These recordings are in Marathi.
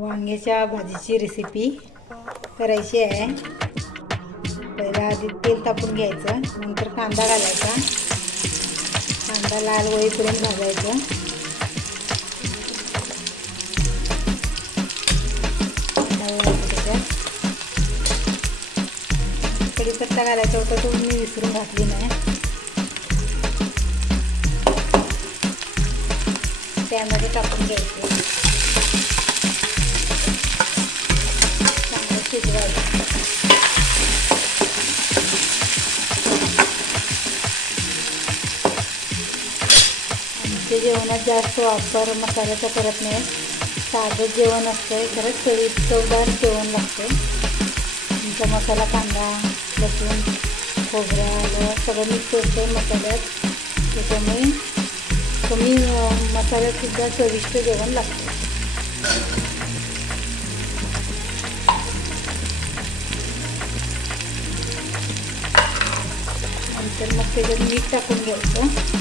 वांग्याच्या भाजीची रेसिपी करायची आहे। पहिला आधी तेल तापून घ्यायचं, नंतर कांदा घालायचा। कांदा लाल होईपर्यंत भाजायचा। त्याच्यात कढीपत्ता घालायचा होता, तो मी विसरून घातली नाही। त्यामध्ये टाकून घ्यायचं, चांगलं शिजवायचं। आमच्या जेवणात जास्त वापर मसाल्याचा करत नाही, साधं जेवण असतं। खरंच चवदार जेवण लागतं। आमचा मसाला कांदा लसूण खोबरं आलं सगळं मिक्स असतं मसाल्यात, त्याच्यामुळे कमी मसाल्यातसुद्धा चविष्ट जेवण लागतं। नंतर मग त्याच्यात मीठ टाकून घ्यायचं।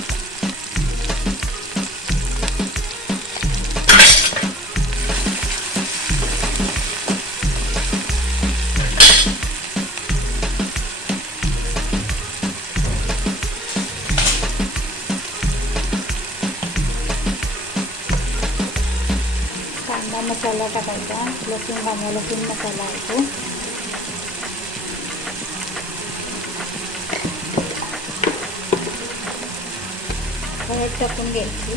कांदा मसाला टाकायचा, लसूण कांदा लसूण मसाला आहे तो। हळद टाकून घ्यायची,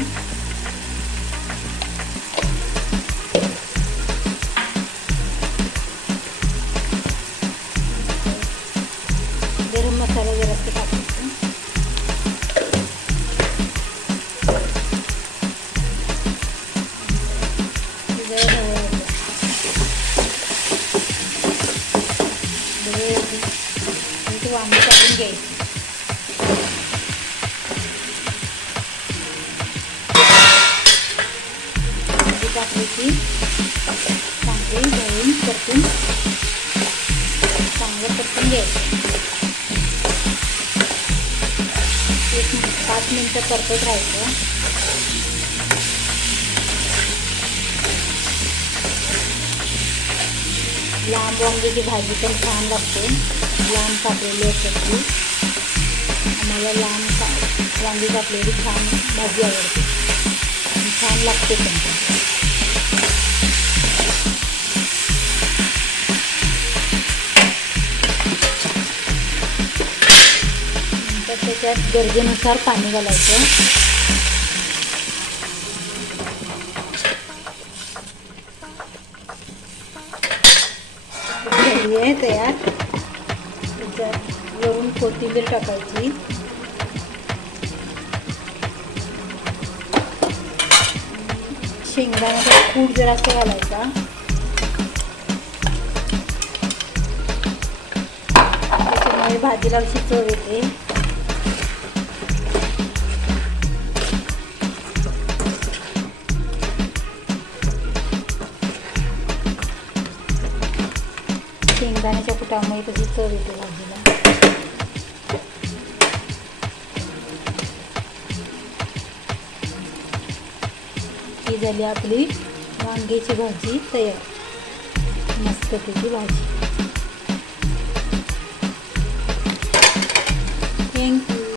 गरम मसाला जरासं टाकायचं, वांगी टाकून घ्यायची। वांगी टाकली की चांगली धुवून परतून चांगलं परतून घ्यायचं। 5 मिनिटं परतत राहायचं। लांब वांग्याची भाजी पण छान लागते, लांब कापलेली असते ती। आम्हाला लांब वांगी कापलेली छान भाजी आवडते आणि छान लागते पण। नंतर त्याच्यात गरजेनुसार पाणी घालायचं। झाली आहे तयार। त्याच्यात वरून कोथिंबीर टाकायची, शेंगदाण्याचा कूट जरासं घालायचा, त्याच्यामुळे भाजीला अशी चव येते। शेंगदाण्याच्या कुटामुळे तशी चव येते भाजीला। ही झाली आपली वांग्याची भाजी तयार, मस्तपैकी भाजी। थँक्यू।